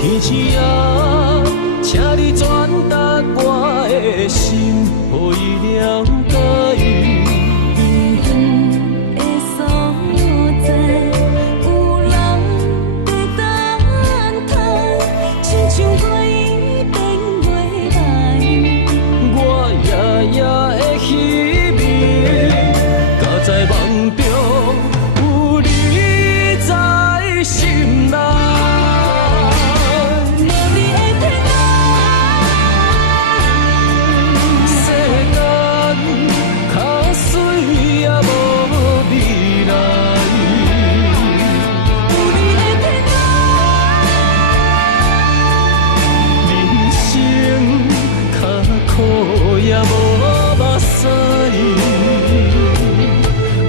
天星啊，请你转达我的心，予伊了解。远的所在，有人在等待，亲像月变月来。我夜夜的稀微，敢在梦中有你在心内。也无目屎，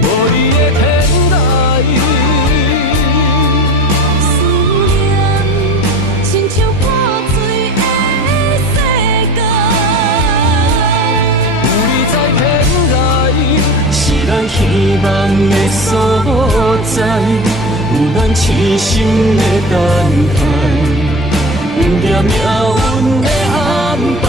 无你的天台。思念亲像破碎的世界，有你在天台，是咱希望的所在，有咱痴心的等待，不惊命运的安排。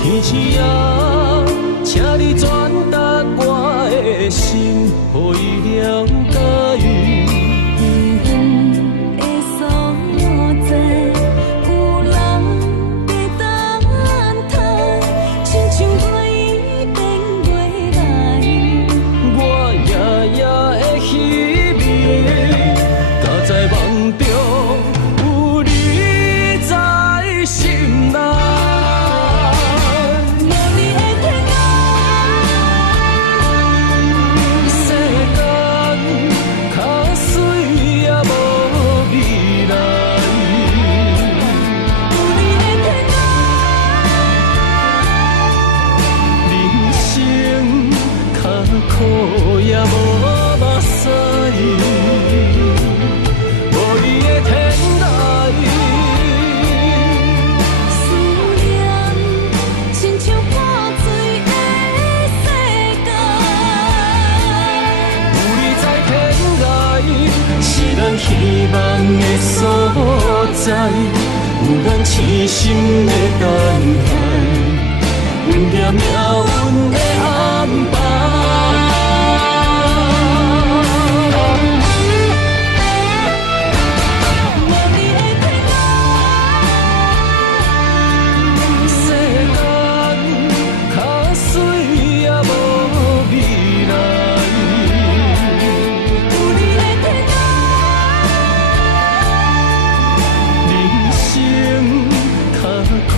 天星啊，请你转达我的心，予伊了解。远的所在，有人在等待，亲像月变月来。我夜夜的稀微，敢在梦中有你在心内。苦也无目屎，无你的天台。思念亲像破碎的世界，有你在天台，是咱希望的所在，有咱痴心的等待，不惊命运的安排。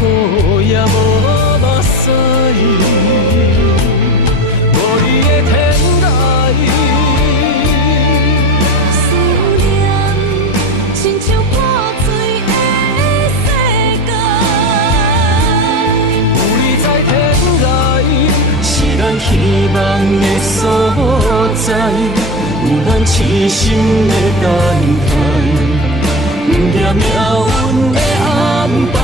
苦也无目屎，无你的天台。思念亲像破碎的世界，有你在天台，是咱希望的所在，有咱痴心的等待，不惊命运的安排。